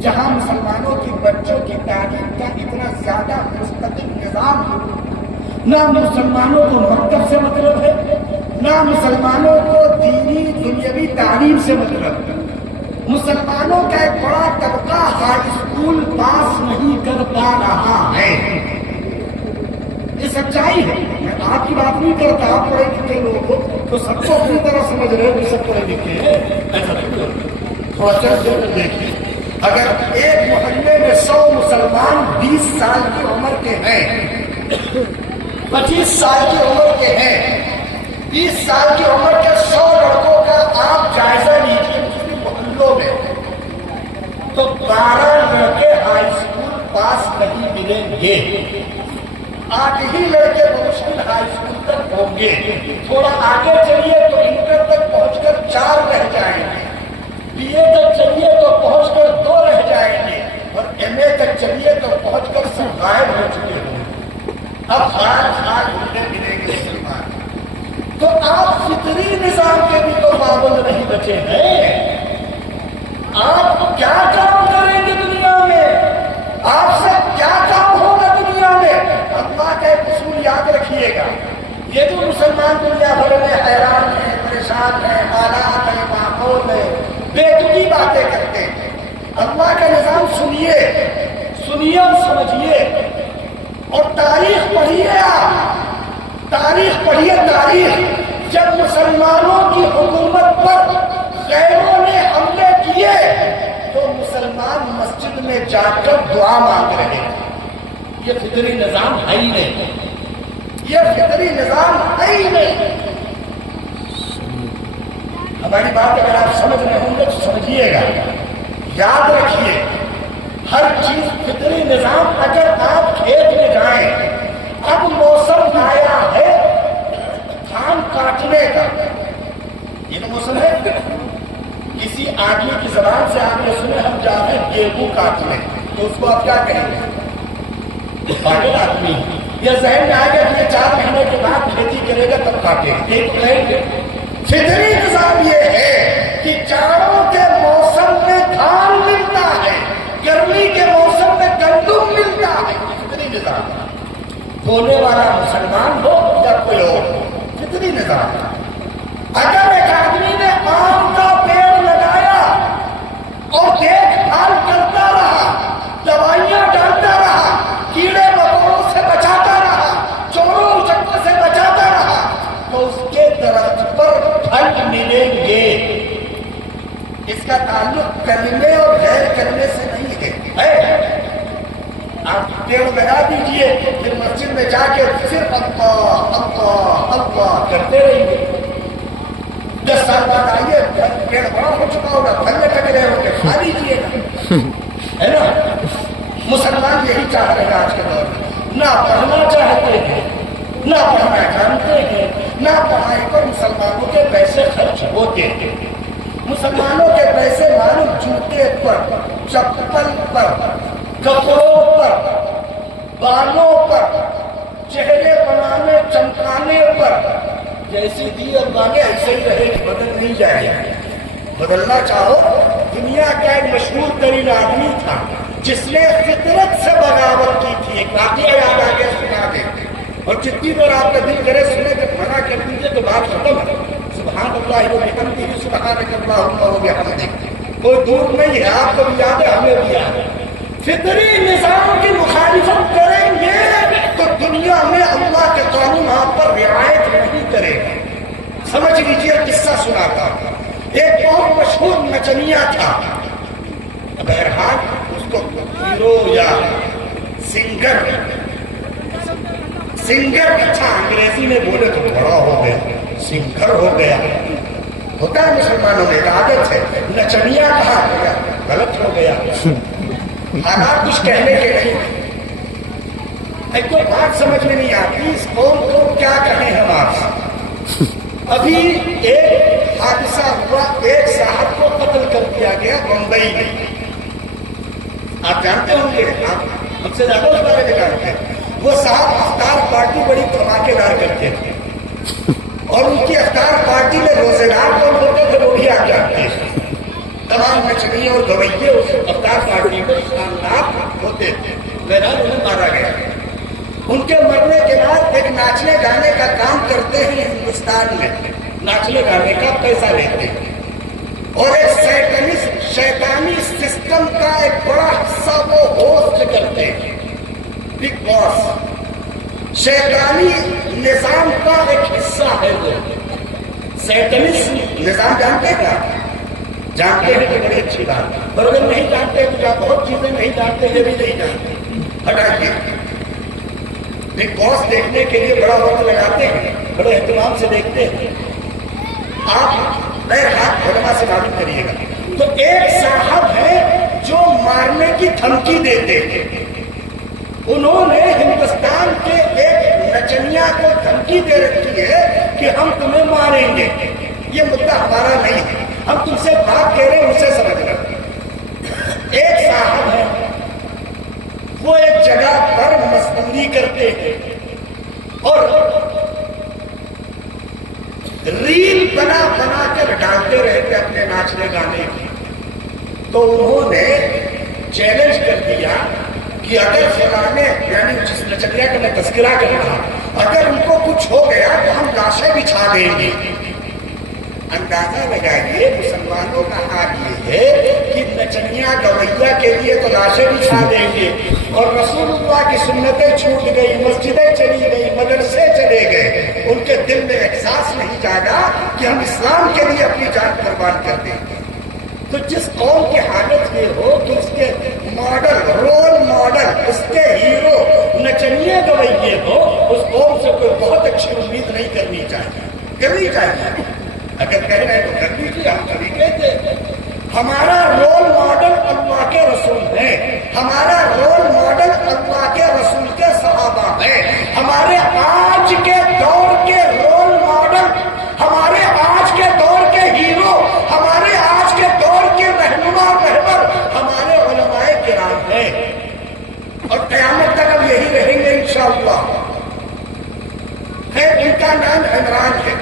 جہاں مسلمانوں کی بچوں کی تعلیم کا اتنا زیادہ مستقل نظام ہے، نہ مسلمانوں کو مکتب سے مطلب ہے، نہ مسلمانوں کو دینی دنیاوی تعلیم سے مطلب ہے۔ مسلمانوں کا ایک بڑا طبقہ ہائی اسکول پاس نہیں کر پا رہا ہے، یہ سچائی ہے، میں آپ کی بات نہیں کرتا، آپ پڑھے لکھے لوگ ہو تو سب کو اپنی طرح سمجھ رہے ہو، سب پڑھے لکھے ہیں، ایسا نہیں تھوڑا چل دیکھیے، اگر ایک محلے میں 100 مسلمان 20 سال کی عمر کے ہیں، 25 سال کی عمر کے ہیں، 20 سال کی عمر کے 100 لڑکوں کا آپ جائزہ لیجیے کسی محلوں میں، تو 12 لڑکے ہائی اسکول پاس نہیں ملیں گے، 8 ہی لڑکے بمشکل ہائی اسکول تک ہوں گے، تھوڑا آگے چلیے تو انٹر تک پہنچ کر 4 رہ جائیں گے، بی اے تک چلیے تو پہنچ کر 2 رہ جائیں گے، اور ایم اے تک چلیے تو پہنچ کر سب غائب ہو چکے ہوں گے۔ اب خال ملیں گے مسلمان، تو آپ فطری نظام کے بھی تو پابند نہیں بچے ہیں، آپ کیا کام کریں گے دنیا میں، آپ سے کیا کام ہوگا دنیا میں؟ اللہ کا ایک اصول یاد رکھیے گا، یہ جو مسلمان دنیا بھر میں حیران ہیں، پریشان ہیں، حالات ہیں، ماحول ہے، بےتکی باتیں کرتے ہیں، اللہ کا نظام سنیے اور سمجھیے، اور تاریخ پڑھیے، آپ تاریخ پڑھیے، تاریخ جب مسلمانوں کی حکومت پر غیروں نے حملے کیے تو مسلمان مسجد میں جا کر دعا مانگ رہے ہیں، یہ فطری نظام ہے ہی نہیں، یہ فطری نظام ہے ہی نہیں۔ ہماری بات اگر آپ سمجھ رہے ہوں گے تو سمجھیے گا، یاد رکھیے، ہر چیز فطری نظام۔ اگر آپ کھیت میں جائیں، اب موسم آیا ہے دھان کاٹنے کا، یہ تو موسم ہے، کسی آدمی کی زبان سے آپ نے سنے ہم جا رہے ہیں گیہوں کاٹنے، تو اس کو آپ کیا کہیں گے؟ پاگل آدمی، یہ ذہن میں آئے گا کہ یہ 4 مہینے کے بعد کھیتی کرے گا تب کاٹے گا، ایک کہیں گے۔ فطری نظام یہ ہے کہ جاڑوں کے موسم میں دھان ملتا ہے، گرمی کے موسم میں گندم ملتا ہے، فطری نظام۔ بولنے والا مسلمان ہو یا کوئی اور، فطری نظام۔ اگر ایک آدمی نے آم کا پیڑ لگایا اور دیکھ بھال کرتا رہا، دوائیاں ڈالتا رہا، کیڑے مکوڑوں سے بچاتا رہا، چوروں اچکوں سے بچاتا رہا، تو اس کے درخت پر پھل ملیں گے۔ اس کا تعلق کلمے اور غیر کلمے سے نہیں ہے، آپ ٹیڑھ لگا دیجئے، پھر مسجد میں جا کے صرف اللہ اللہ اللہ کرتے رہیے۔ 10 سال بعد آئیے، پیڑ بڑا ہو چکا ہوگا، پھل لٹک رہے ہوں گے، کھا لیجیے گا، ہے نا؟ مسلمان یہی چاہ رہے ہیں آج کے دور میں، نہ پڑھنا چاہتے ہیں، نہ پڑھنا جانتے ہیں، نہ پڑھائی پر مسلمانوں کے پیسے خرچ ہوتے ہیں۔ مسلمانوں کے پیسے معلوم جوتے پر، چپل پر، کپڑوں پر، بالوں پر، چہرے بنانے چمکانے پر، جیسی دی اللہ نے ایسے ہی رہے، بدل نہیں جائے۔ بدلنا چاہو، دنیا کا ایک مشہور ترین آدمی تھا جس نے فطرت سے بغاوت کی تھی، ایک واقعہ یاد آ گیا، سنا دے، اور جتنی دیر آپ کا دل کرے سنے کہ منع کر دیجیے تو بات ختم ہے۔ سبحان اللہ و بحمدہ، سبحانک اللہم و بحمدک، کوئی دور نہیں ہے، آپ کو بھی یاد ہے، ہمیں بھی یاد ہے۔ فطری نظام کی مخالفت کریں گے تو دنیا میں اللہ کے قانون آپ پر رعایت نہیں کرے گا۔ سمجھ لیجیے، قصہ سناتا ہوں۔ ایک بہت مشہور نچنیا تھا، بہرحال اس کو ہیرو یا سنگر اچھا انگریزی میں بولے تو بڑا ہو گیا، سنگر ہو گیا، ہوتا ہے مسلمانوں میں ایک عادت ہے، نچنیا کہا گیا، غلط ہو گیا، حالات کچھ کہنے کے نہیں۔ ایک کوئی بات سمجھ میں نہیں آتی، اس قوم کو کیا کہیں ہم آپ۔ ابھی ایک حادثہ ہوا، ایک صاحب کو قتل کر دیا گیا بمبئی میں، آپ جانتے ہوں گے، آپ ہم سے زیادہ اس بارے میں جانتے ہیں۔ وہ صاحب افطار پارٹی بڑی دھماکے دار کرتے تھے، اور ان کی افطار پارٹی میں روزے دار کون ہوتے تھے وہ بھی آپ جانتے ہیں۔ تمام نچنیے اور گویے اس افطار پارٹی میں شاندار ہوتے تھے، بہرحال انہیں مارا گیا۔ ان کے مرنے کے بعد ایک ناچنے گانے کا کام کرتے ہیں ہندوستان میں، ناچنے گانے کا پیسہ لیتے ہیں، اور ایک شیطانی سسٹم کا ایک بڑا حصہ وہ ہوسٹ کرتے ہیں، بگ باس، شیطانی نظام کا ایک حصہ ہے وہ۔ شیطانی نظام جانتے ہیں کیا؟ جانتے ہیں کہ بڑی اچھی بات ہے، اور اگر نہیں جانتے تو کیا بہت چیزیں نہیں جانتے، یہ بھی نہیں جانتے، ہٹائیے۔ بگ باس دیکھنے کے لیے بڑا وقت لگاتے ہیں، بڑے اہتمام سے دیکھتے ہیں، آپ نئے ہاتھ علماء سے معلوم کریے گا۔ تو ایک صاحب ہے جو مارنے کی دھمکی دیتے ہیں، انہوں نے ہندوستان کے ایک نچنیا کو دھمکی دے رکھی ہے کہ ہم تمہیں ماریں گے، یہ مدعا ہمارا نہیں ہے، ہم تم سے بات کہہ رہے ہیں، اسے سمجھ رہے۔ ایک صاحب ہے، وہ ایک جگہ پر مزدوری کرتے ہیں اور ریل بنا بنا کر ڈالتے رہتے اپنے ناچنے گانے کی۔ تو انہوں نے چیلنج کر دیا کہ اگر فلانے، یعنی جس نچنیا کا میں تذکرہ کر رہا، اگر ان کو کچھ ہو گیا تو ہم لاشیں بچھا دیں گے۔ اندازہ لگائیے مسلمانوں کا حال یہ ہے کہ نچنیا گویا کے لیے تو لاشیں بچھا دیں گے، اور رسول اللہ کی سنتیں چھوٹ گئی، مسجدیں چلی گئی، مدرسے چلے گئے، ان کے دل میں احساس نہیں جاگا کہ ہم اسلام کے لیے اپنی جان قربان کر دیں گے۔ تو جس قوم کی حالت یہ ہو کہ اس کے ماڈل، رول ماڈل، اس کے ہیرو نچنیے گویے ہو، اس قوم سے کوئی بہت اچھی امید نہیں کرنی چاہیے۔ اگر کہہ رہے ہیں تو کر دیجیے، ہم کبھی کہتے ہیں ہمارا رول ماڈل اللہ کے رسول ہے، ہمارا رول ماڈل اللہ کے رسول کے صحابہ ہے، ہمارے آج کے دور کے رول ماڈل، ہمارے آج کے دور کے ہیرو، ہمارے آج کے دور کے رہنما رہبر ہمارے علماء کرام ہیں، اور قیامت تک اب یہی رہیں گے انشاءاللہ۔ خیر، ان کا نام عمران ہے،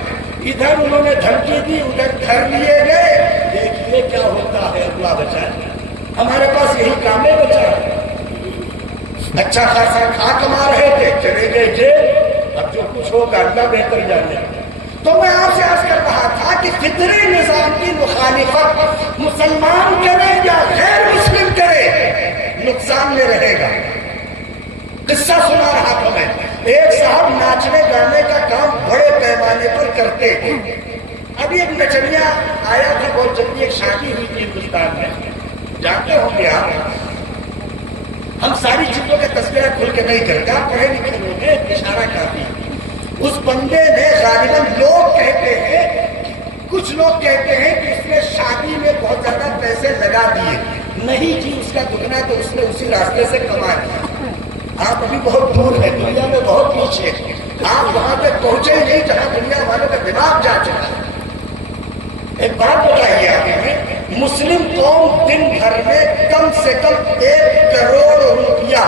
ادھر انہوں نے دھمکی دی، ادھر گھر لیے گئے، دیکھیے کیا ہوتا ہے، اللہ بچائے۔ ہمارے پاس یہی کام ہے، بچا اچھا خاصا کھا کما رہے تھے، چلے گئے جیل، اب جو کچھ ہوگا اللہ بہتر جانے۔ تو میں آپ سے عرض کر رہا تھا کہ فطری نظام کی مخالفت مسلمان کرے یا غیر مسلم کرے، نقصان میں رہے گا۔ قصہ سنا رہا تھا میں، ایک صاحب ناچنے گانے کا کام بڑے پیمانے پر کرتے ہیں۔ ابھی ایک نچنیا آیا تھا، بہت جلدی ایک شادی ہوئی تھی ہندوستان میں، جانتے ہوں گے آپ، ہم ساری چیزوں کا تذکرہ کھل کے نہیں کرتے، آپ پڑھے لکھے لوگ ہیں، اشارہ کافی۔ اس بندے نے غالباً لوگ کہتے ہیں، کچھ لوگ کہتے ہیں کہ اس نے شادی میں بہت زیادہ پیسے لگا دیے، نہیں جی، اس کا دگنا تو اس نے اسی راستے سے کما لیا۔ آپ ابھی بہت دور ہیں، دنیا میں بہت پیچھے، آپ وہاں تک پہنچے ہی نہیں جہاں دنیا والوں کا دماغ جا چکا ہے۔ ایک بات بتائیے آپ ہمیں، مسلم قوم دن بھر میں کم سے کم 1 کروڑ روپیہ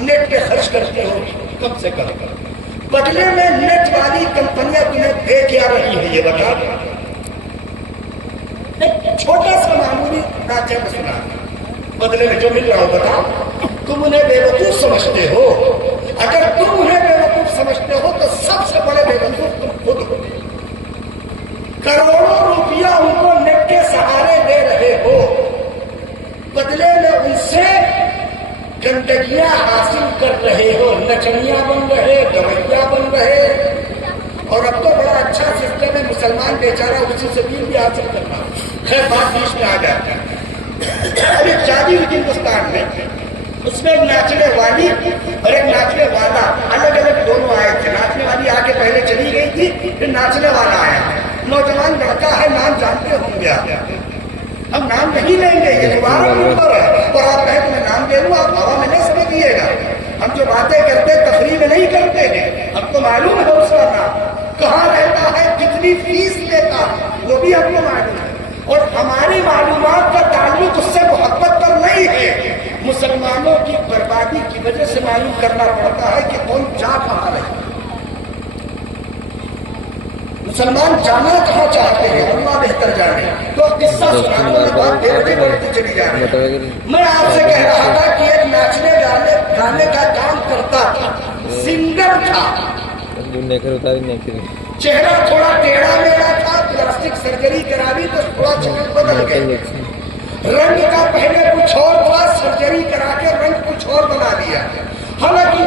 نیٹ پہ خرچ کرتے ہو، کم سے کم، بدلے میں نیٹ والی کمپنیاں تمہیں دے کیا رہی ہیں یہ بتا دو۔ ایک چھوٹا سا معمولی ناچے میں سنا، بدلے میں جو مل رہا ہو بتاؤ، تم انہیں بے وقوف سمجھتے ہو؟ اگر تم انہیں بے وقوف سمجھتے ہو تو سب سے بڑے بے وقوف تم خود ہو۔ کروڑوں روپیہ ان کو نیٹ کے سہارے دے رہے ہو، بدلے میں ان سے گندگیاں حاصل کر رہے ہو، نچنیاں بن رہے، گویاں بن رہے۔ اور اب تو بڑا اچھا سسٹم ہے، مسلمان بیچارہ اسی سے دین بھی حاصل کرنا۔ خیر بات بیچ میں آ جاتا ہے۔ اب ایک شادی ہوئی ہندوستان میں، اس میں ایک ناچنے والی اور ایک ناچنے والا، الگ الگ دونوں آئے تھے۔ ناچنے والی آ کے پہلے چلی گئی تھی، پھر ناچنے والا آیا۔ نوجوان لڑکا ہے، نام جانتے ہوں گے آپ، ہم نام نہیں لیں گے، یہ دوبارہ اوپر ہے، اور آپ کہیں تو میں نام دے دوں، آپ ہوا میں نہیں سمجھیے گا۔ ہم جو باتیں کرتے تفریح میں نہیں کرتے ہیں، ہم کو معلوم ہے اس کا نام، کہاں رہتا ہے، کتنی فیس لیتا ہے، وہ بھی ہم کو معلوم ہے۔ اور ہماری معلومات کا تعلق اس سے محبت پر نہیں ہے، مسلمانوں کی بربادی کی وجہ سے معلوم کرنا پڑتا ہے کہ کون جا کہاں رہے۔ مسلمان جانا کہاں چاہتے ہیں، اللہ بہتر جانے۔ تو قصہ سنانے میں بات بڑھتی بڑھتی چلی جا رہی ہے۔ میں آپ سے کہہ رہا تھا کہ ایک ناچنے گانے کا کام کرتا تھا، سنگر تھا، چہرہ تھوڑا ٹیڑھا میڑا تھا، پلاسٹک سرجری کرا دی تو تھوڑا شکل بدل گئی، رنگ کا پہلے کچھ اور تھا، سرجری کرا کے رنگ کچھ اور بنا دیا۔ حالانکہ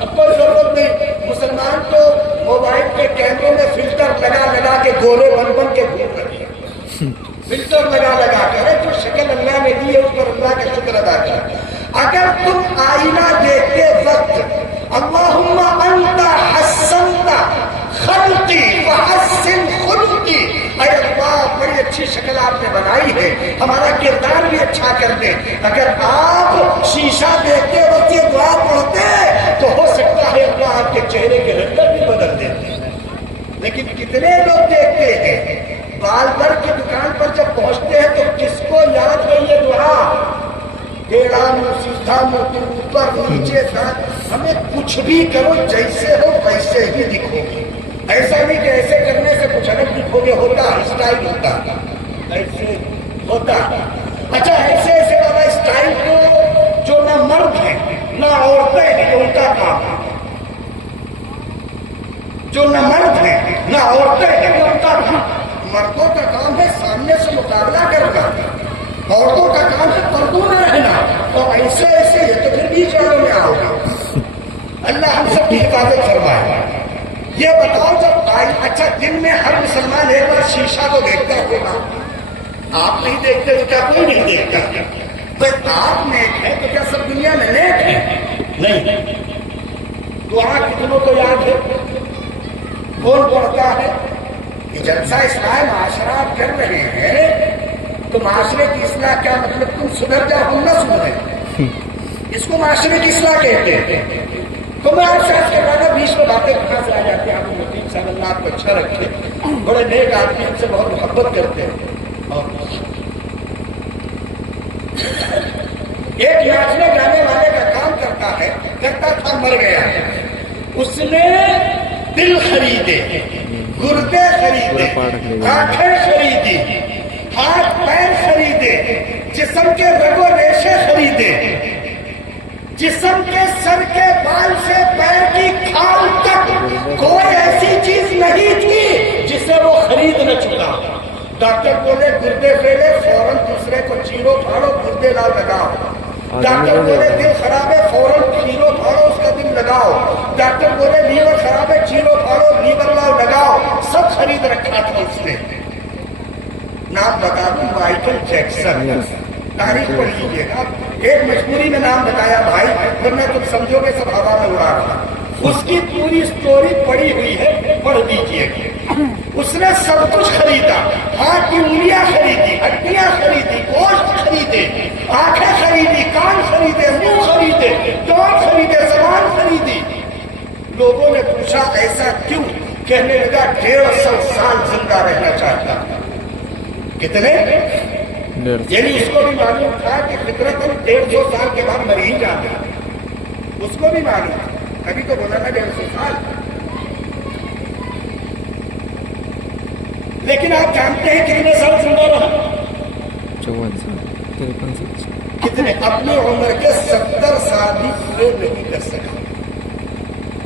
اب کوئی ضرورت نہیں، مسلمان تو موبائل کے کیمرے میں فلٹر لگا لگا کے گورے بن بن کے گھوم رہے ہیں، فلٹر لگا لگا کے جو شکل اللہ نے دی ہے اس پر اللہ کا شکر ادا کر۔ اگر تم آئینہ دیکھتے وقت اللہم انت حسنت خلقی فحسن خلقی، اے اللہ بڑی اچھی شکل آپ نے بنائی ہے، ہمارا کردار بھی اچھا کر دے۔ اگر آپ شیشہ دیکھتے وقت یہ دعا پڑھتے تو ہو سکتا ہے اللہ آپ کے چہرے کے رنگ بھی بدل دیتے۔ لیکن کتنے لوگ دیکھتے ہیں، بال بر کی دکان پر جب پہنچتے ہیں تو کس کو یاد ہے یہ دعا؟ ٹیڑھا منہ، سیدھا منہ، اوپر نیچے تھا، ہمیں کچھ بھی کرو جیسے ہو ویسے ہی دکھو گے، ایسا نہیں کہ ایسے کرنے سے کچھ الگ دکھو گے، ہوتا اسٹائل ہوتا ایسے ہوتا۔ اچھا ایسے ایسے والا اسٹائل کو جو نہ مرد ہیں نہ عورتیں ہیں ان کا کام ہے، جو نہ مرد ہیں نہ عورتیں ہیں ان کا کام، مردوں کا کام ہے سامنے سے مقابلہ کرنا، عورتوں کا کام ہے پردوں میں رہنا، اور ایسے ایسے یہ تو پھر بیچ والوں میں آؤ گا۔ اللہ ہم سب کی حفاظت فرمائے۔ یہ بتاؤ جب اچھا دن میں ہر مسلمان ایک بار شیشہ کو دیکھتا ہوگا، آپ نہیں دیکھتے تو کیا کوئی نہیں دیکھتا؟ بھائی آپ نیک ہے تو کیا سب دنیا میں نیک ہے؟ نہیں۔ دعا کتنوں کو یاد ہے؟ کون پڑھتا ہے؟ یہ جلسہ اصلاح معاشرہ آپ کر رہے ہیں تو معاشرے کی اصلاح کیا مطلب تم سدھر جاؤ ہم نہ سدھرے، اس کو معاشرے کی اصلاح کہتے ہیں۔ تو میں آپ سے آج کے بعد بیچ میں باتیں کہاں سے آ جاتی ہیں، آپ کو مطلب صاحب اللہ آپ کو اچھا رکھے، بڑے نیک آدمی ہم سے بہت محبت کرتے ہیں۔ ایک ناچنے گانے والے کا کام کرتا تھا، مر گیا، اس نے دل خریدے، گردے خریدے، آنکھیں خریدی، ہاتھ پیر خریدے، جسم کے رگ و ریشے خریدے، جسم کے سر کے بال سے پیر کی کھال تک کوئی ایسی چیز نہیں تھی جسے وہ خرید نہ چکا۔ ڈاکٹر بولے گردے پھیلے، فوراً دوسرے کو چیرو پھاڑو، گردے لاؤ لگاؤ۔ ڈاکٹر بولے دل خراب ہے، فوراً چیرو پھاڑو، اس کا دل لگاؤ۔ ڈاکٹر بولے لیور خراب ہے، چیرو پھاڑو، لیور لاؤ لگاؤ۔ سب خرید رکھا تھا اس نے۔ نام بتا دوں، مائیکل جیکسن، تاریخ پڑھ لیجیے گا، ایک مجبوری میں نام بتایا بھائی، ورنہ تم سمجھو گے سب ہوا میں اڑا رہا، اس کی پوری سٹوری پڑی ہوئی ہے، پڑھ دیجئے. اس نے سب کچھ خریدا، ہاتھ کی انگلیاں خریدی، ہڈیاں خریدی، گوشت خریدے، آنکھیں خریدی، کان خریدے، منہ خریدے، دانت خریدے، زبان خریدی. لوگوں نے پوچھا ایسا کیوں؟ کہنے لگا 150 سال زندہ رہنا چاہتا. کتنے؟ یعنی اس کو بھی معلوم تھا کہ فطرت ہم 150 سال کے بعد مر ہی جاتے ہیں. اس کو بھی معلوم تھا، ابھی تو بولا نا 150 سال. لیکن آپ جانتے ہیں کتنے سال زندہ رہا؟ 54 سال 53 سال. کتنے؟ اپنی عمر کے 70 سال بھی پورے نہیں کر سکا.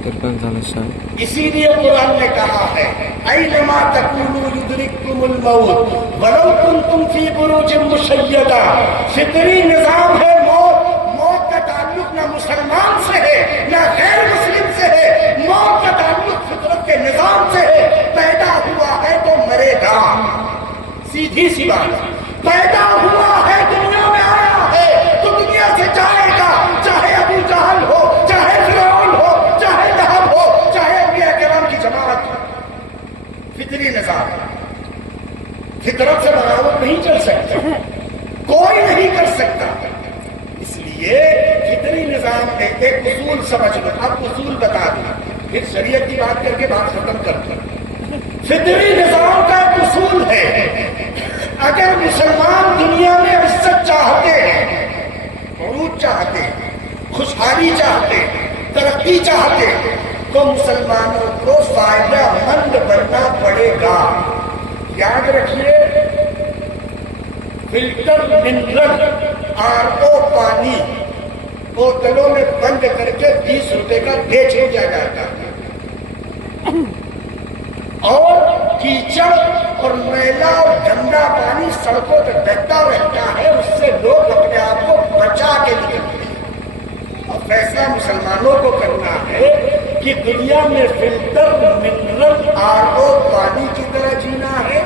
53 سال. اسی لیے قرآن نے کہا ہے اینما تکونوا یدرککم الموت ولو کنتم فی بروج مشیدہ. فطری نظام ہے موت. موت کا تعلق نہ مسلمان سے ہے نہ غیر مسلم سے ہے. موت کا تعلق فطرت کے نظام سے ہے. پیدا ہوا ہے تو مرے گا، سیدھی سی بات. پیدا ہوا ہے، دنیا میں آیا ہے تو دنیا سے جائے گا، چاہے ابو جہل ہو، چاہے فرعون ہو، چاہے لہب ہو، چاہے انبیاء کرام کی جماعت ہو. فطری نظام، فطرت سے بغاوت نہیں چل سکتی، کوئی نہیں کر سکتا. اس لیے فطری نظام میں ایک اصول سمجھ لو. اب اصول بتا دوں، پھر شریعت کی بات کر کے بات ختم کر دوں. فطری نظام کا ایک اصول ہے، اگر مسلمان دنیا میں عزت چاہتے ہیں، عروج چاہتے ہیں، خوشحالی چاہتے ہیں، ترقی چاہتے ہیں، تو مسلمانوں کو فائدہ مند بننا پڑے گا. یاد رکھیے، فلٹر منرل RO پانی بوتلوں میں بند کر کے 20 روپے کا بیچ دیا جاتا ہے، اور کیچڑ اور میلا اور گندا پانی سڑکوں پہ بہتا رہتا ہے. اس سے لوگ اپنے آپ کو بچا کے نکلتے ہیں. اور فیصلہ مسلمانوں کو کرنا ہے کہ دنیا میں فلٹر منرل RO پانی کی طرح جینا ہے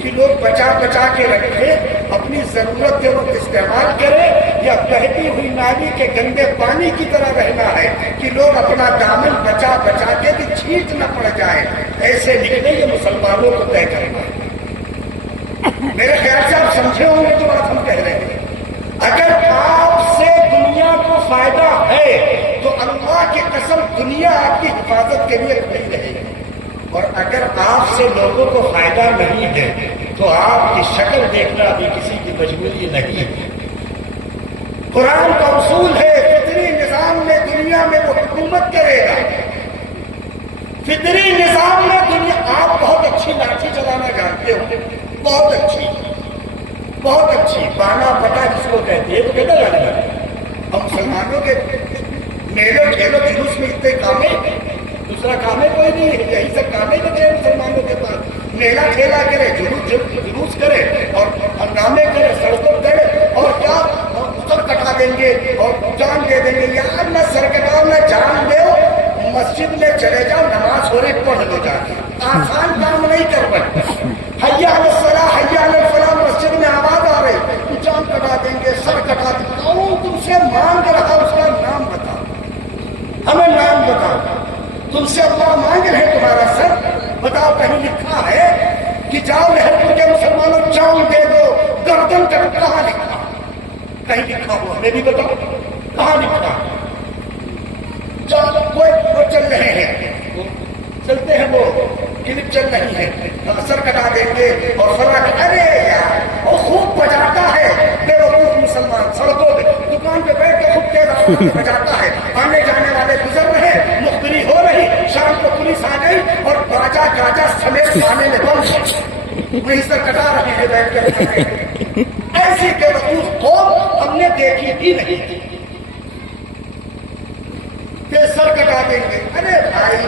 کہ لوگ بچا بچا کے رکھے، اپنی ضرورت کے وقت استعمال کرے، یا بہتی ہوئی نالی کے گندے پانی کی طرح رہنا ہے کہ لوگ اپنا دامن بچا بچا کے بھی چھینٹ نہ پڑ جائے. ایسے نکلے، یہ مسلمانوں کو طے کرنا ہے. میرے خیال سے آپ سمجھے ہوں گے جو بات ہم کہہ رہے ہیں. اگر آپ سے دنیا کو فائدہ ہے تو اللہ کی قسم دنیا آپ کی حفاظت کے لیے کھڑی رہے گی. اور اگر آپ سے لوگوں کو فائدہ نہیں ہے تو آپ کی شکل دیکھنا بھی کسی کی مجبوری نہیں ہے. قرآن کا اصول ہے، فطری نظام میں دنیا میں وہ حکومت کرے گا. فطری نظام میں دنیا، آپ بہت اچھی لاٹھی چلانا جانتے ہو، بہت اچھی، بہت اچھی. بانا پٹا جس کو کہتے ہیں تو کہنا جانا. ہم مسلمانوں کے میلے کھیلو جلوس میں اتنے کام ہے، دوسرا کام ہے کوئی نہیں ہے. یہی سب کام ہے بچے مسلمانوں کے پاس. میلہ کھیلا کرے، جلوس کرے اور ہنگامے کرے، سڑکوں کرے، اور کیا سر کٹا دیں گے اور جان دے دیں گے. یار نہ سر کٹاؤ نہ جان دو، مسجد میں چلے جاؤ، نماز ہو رہی پڑھ لو جا کے. آسان کام نہیں کر پاتے. حی علی الصلاۃ حی علی الفلاح، مسجد میں آواز آ رہی، جان کٹا دیں گے، سر کٹا دیں گے. کون تم سے مانگ رہا، اس کا نام بتاؤ، ہمیں نام بتاؤ. تم سے اللہ مانگ رہے تمہارا سر بتاؤ. کہیں لکھا ہے کہ جاؤ لہر پور کے مسلمانوں جان دے دو، گردن کر. کہاں لکھا؟ کہیں لکھا ہوا ہمیں بھی بتاؤ، کہاں لکھا؟ وہ چل رہے ہیں، چلتے ہیں، وہ کلپ چل رہی ہے، سر کٹا دیں گے اور فرق. ارے یار وہ خوب بجاتا ہے بے وقوف مسلمان، سڑکوں پہ دکان پہ بیٹھ کے خوب تیز آواز میں بجاتا ہے. آنے جانے والے گزر رہے، مخبری ہو رہی، شام کو پولیس آ گئی اور باجا گاجا سمیت آنے میں بند، وہیں سر کٹا رہے ہیں بیٹھ کے. ایسی بے وقوف قوم ہم نے دیکھی بھی نہیں تھی کہ سر کٹا دیں گے. ارے بھائی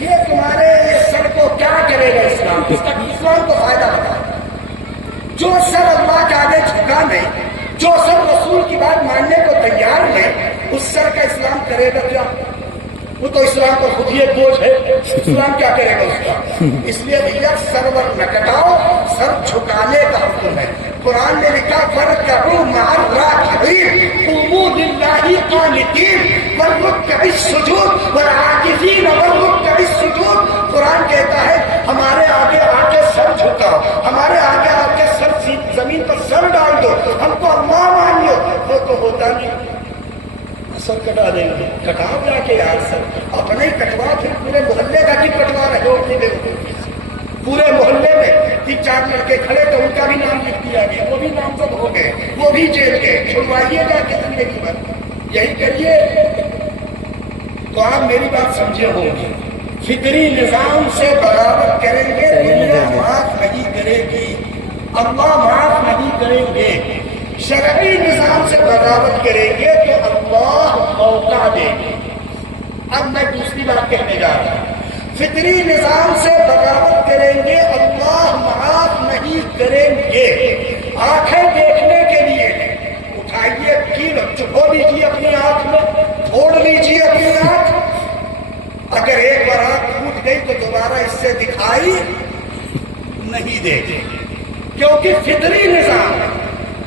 یہ تمہارے سر کو کیا کرے گا اسلام؟ اس کا اسلام کو فائدہ بتا. جو سر اللہ کے آگے جھکا نہیں، جو سر رسول کی بات ماننے کو تیار نہیں، اس سر کا اسلام کرے گا کیا؟ وہ تو اسلام کو خود ہی ایک بوجھ ہے. اسلام کیا کرے گا اس کا؟ اس لیے بھیا سر ور نہ کٹاؤ، سر جھکانے کا حکم ہے. قرآن نے لکھا فرکعوا مع الراکعین قوموا للہ قانتین والرکع السجود والعاکفین والرکع السجود. قرآن کہتا ہے ہمارے آگے آ کے سر جھکاؤ, ہمارے آگے آ کے سر زمین پر سر ڈال دو, ہم کو اللہ مان لو. وہ تو ہوتا نہیں, سر کٹا دیں گے. کٹاؤ جا کے یار سر اپنے ہی کٹوا, پھر پورے محلے کا بھی کٹوا رہے ہو اپنی بیوقوفی سے. پورے محلے میں 3-4 لڑکے کھڑے تو ان کا بھی نام لکھ دیا گیا, وہ بھی نامزد ہو گئے, وہ بھی جیل گئے. چھڑوائیے جا کے زندگی بھر یہی کریے تو آپ میری بات سمجھے ہوں گے. فطری نظام سے بغاوت کریں گے, دنیا معاف نہیں کرے گی, اللہ معاف نہیں کریں گے. شرعی نظام سے بغاوت کریں گے تو اللہ موقع دے گے. اب میں دوسری بات کہنے جا رہا ہوں. فطری نظام سے بغاوت کریں گے, اللہ معاف نہیں کریں گے. آنکھیں دیکھنے کے لیے اٹھائیے کیل چبھو لیجیے اپنی آنکھ میں, پھوڑ لیجیے اپنی آنکھ. اگر ایک بار آنکھ ٹوٹ گئی تو دوبارہ اس سے دکھائی نہیں دے گی, کیونکہ فطری نظام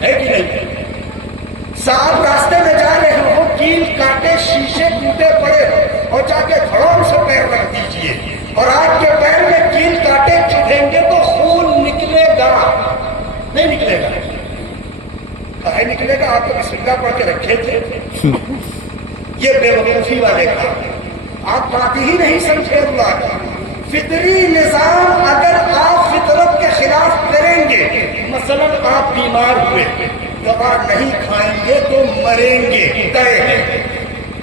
ہے کہ نہیں. صاحب راستے میں جا رہے ہو, کیل کاٹے شیشے ٹوٹے پڑے ہو, اور جا کے کھڑوں سے پیر رکھ دیجیے, اور آپ کے پیر میں کیل کاٹے چبھیں گے تو خون نکلے گا نہیں نکلے گا؟ کہاں نکلے گا؟ آپ تو بسم اللہ پڑھ کے رکھے تھے. یہ بے وقوفی والے کا آپ بات ہی نہیں سمجھے اللہ کا. فطری نظام اگر آپ فطرت کے خلاف کریں گے, مثلا آپ بیمار ہوئے, دوا نہیں کھائیں گے تو مریں گے, طے ہے,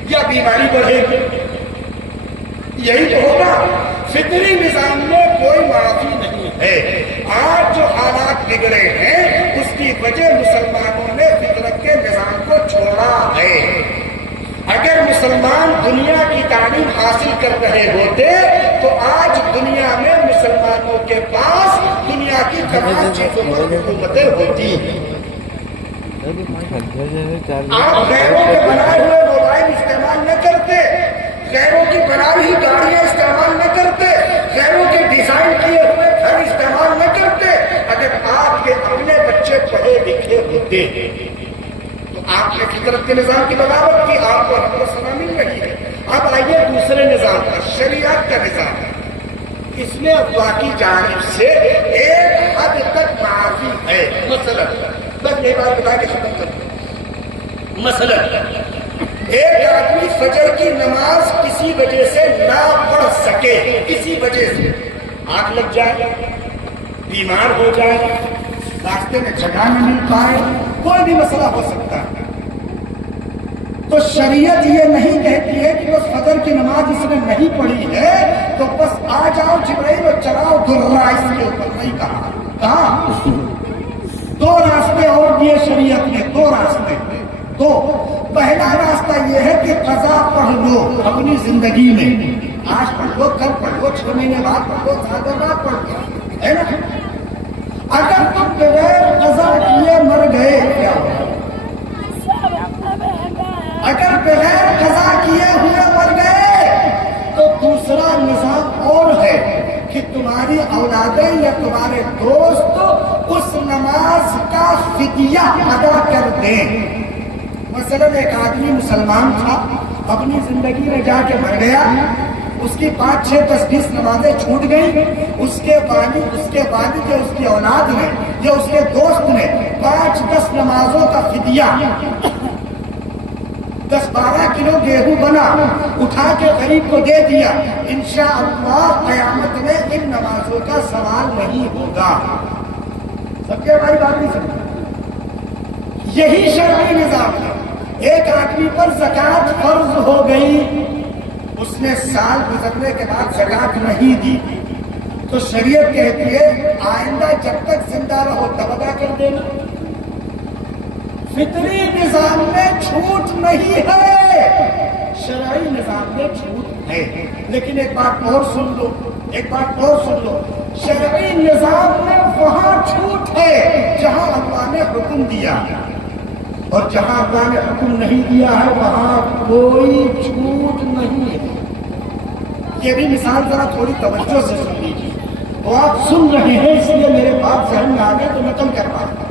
یا بیماری بڑھے گی, یہی تو ہوگا. فطری نظام میں کوئی معافی نہیں ہے. آج جو حالات بگڑے ہیں اس کی وجہ مسلمانوں نے فطرت کے نظام کو چھوڑا ہے. اگر مسلمان دنیا کی تعلیم حاصل کر رہے ہوتے تو آج دنیا میں مسلمانوں کے پاس دنیا کی تمام چیزوں پر حکومتیں ہوتی. آپ غیروں کے بنائے ہوئے موبائل استعمال نہ کرتے, غیروں کی بنائی ہوئی گاڑیاں استعمال نہ کرتے, غیروں کے ڈیزائن کیے ہوئے گھر استعمال نہ کرتے. اگر آپ کے اپنے بچے پڑھے لکھے ہوتے تو آپ نے فطرت کے نظام کی بغاوت کی, آپ کو رحمت و سنا مل رہی ہے. اب آئیے دوسرے نظام کا, شریعت کا نظام. اس میں اللہ کی جانب سے ایک حد تک معافی ہے. مثلا بس یہ بات بتا کے ختم کرتے ہیں. مثلا ایک آدمی فجر کی نماز کسی وجہ سے نہ پڑھ سکے, کسی وجہ سے آنکھ لگ جائے, بیمار ہو جائے, راستے میں جگہ نہ مل پائے, کوئی بھی مسئلہ ہو سکتا ہے. تو شریعت یہ نہیں کہتی ہے کہ بس فجر کی نماز اس نے نہیں پڑھی ہے تو بس آ جاؤ جبرائیل اور چلاؤ درہ اس کے اوپر. نہیں کہا. کہاں؟ دو راستے اور دیے شریعت نے, دو راستے. دو, پہلا راستہ یہ ہے کہ قضا پڑھ لو اپنی زندگی میں, آج پڑھ لو, کل پڑھ لو, 6 مہینے بعد پڑھ لو, سال بعد پڑھ لو, ہے نا. اگر تم بغیر قضا کیے مر گئے کیا ہوگا؟ اگر بغیر قضا کیے ہوئے مر گئے تو دوسرا نظام اور ہے کہ تمہاری اولادیں یا تمہارے دوست اس نماز کا فدیہ ادا کر دیں. مثلا ایک آدمی مسلمان تھا, اپنی زندگی میں جا کے مر گیا, اس کی 5, 6, 10, 20 نمازیں چھوٹ گئی. اس کے والد یا اس کی اولاد نے یا اس کے دوست نے 5, 10 نمازوں کا فدیہ, 10-12 کلو گیہوں بنا اٹھا کے غریب کو دے دیا. انشاءاللہ قیامت میں ان نمازوں کا سوال نہیں ہوگا. سب کے ہماری بات نہیں سمجھ. یہی شرعی نظام ہے. ایک آدمی پر زکوٰۃ فرض ہو گئی, اس نے سال گزرنے کے بعد زکوٰۃ نہیں دی تو شریعت کہتی ہے آئندہ جب تک زندہ رہو تب ادا کر دینا. فطری نظام میں چھوٹ نہیں ہے, شرعی نظام میں چھوٹ ہے. لیکن ایک بات اور سن لو, شرعی نظام میں وہاں چھوٹ ہے جہاں اللہ نے حکم دیا, اور جہاں اللہ نے حکم نہیں دیا ہے وہاں کوئی چھوٹ نہیں ہے. یہ بھی مثال ذرا تھوڑی توجہ سے سن لیجیے. وہ آپ سن رہے ہیں اس لیے میرے بات ذہن میں آ گئے تو نقل کر رہا ہوں.